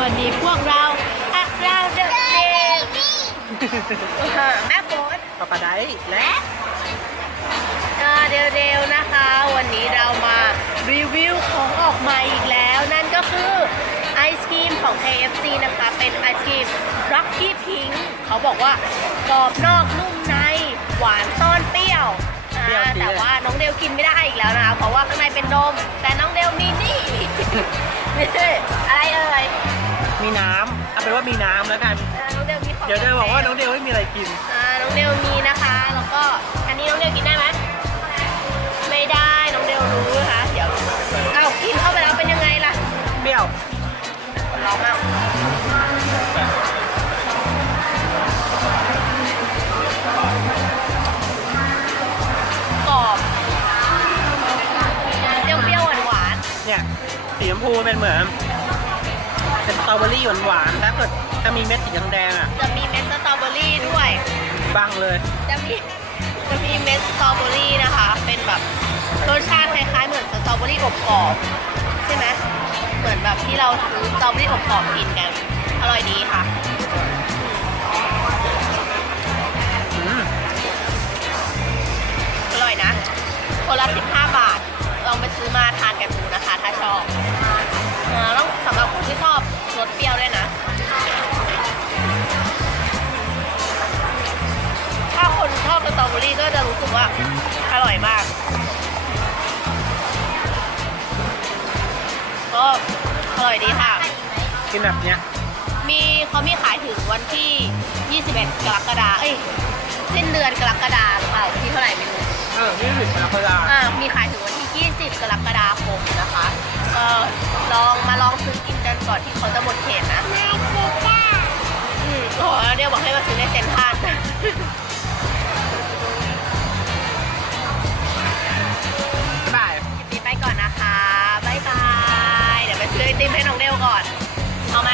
วันนี้พวกเราอะเราเดอะเดย์แม่โฟนปาปาไดและอ่าเดยวๆนะคะ วันนี้เรามารีวิวของออกมาอีกแล้ว นั่นก็คือไอศครีมของ KFC นะคะ เป็นไอศครีม Rocky Pink เขาบอกว่ากรอบนอกนุ่มในหวานซ่อนเปรี้ยวแต่ว่าน้องเดวกินไม่ได้อีกแล้วนะคะ เพราะว่าข้างในเป็นนมแต่น้องเดวมีนี่อะไรเอ่ย มีน้ำเอาเป็นว่ามีน้ำแล้วกัน อ่าน้องเดวมีของเดี๋ยวจะบอกว่าน้องเดียวไม่มีอะไรกิน อ่าน้องเดวมีนะคะ แล้วก็อันนี้น้องเดวกินได้ไหมไม่ได้น้องเดวรู้นะคะเดี๋ยวเอากินเข้าไปแล้วเป็นยังไงล่ะเปรี้ยวลองมากกรอบเปรี้ยวๆหวานเนี่ยสีชมพูเป็นเหมือน เป็นสตรอเบอรี่หวานๆถ้าเกิดถ้ามีเม็ดสีแดงๆอะๆจะมีเม็ดสตรอเบอรี่ด้วย บังเลย จะมีจะมีเม็ดสตรอเบอรี่นะคะ เป็นแบบรสชาติคล้ายๆเหมือนสตรอเบอรี่อบกรอบใช่ไหมเหมือนแบบที่เราซื้อสตรอเบอรี่อบกรอบกินกันอร่อยดีค่ะอืมอร่อยนะคนละ15บ บสตรอเบอรี่ก็จะรู้สึกว่าอร่อยมาก ก็อร่อยดีค่ะ กินแบบเนี้ย มีเขามีขายถึงวันที่ 21 กรกฎาคมเอ้ยสิ้นเดือนกรกฎาคมหรือเปล่าที่เท่าไหร่ไม่รู้ เออนี่สินะพดาอ่ามีขายถึงวันที่ 20 กรกฎาคมนะคะเออลองมาลองซื้อกินกันก่อนที่เขาจะหมดเขตนะไม่เซ็ต้าอืมโอ้โหเดี๋ยวบอกให้มาซื้อในเซ็นทรัล มให้น้องเดลก่อน เอาไหม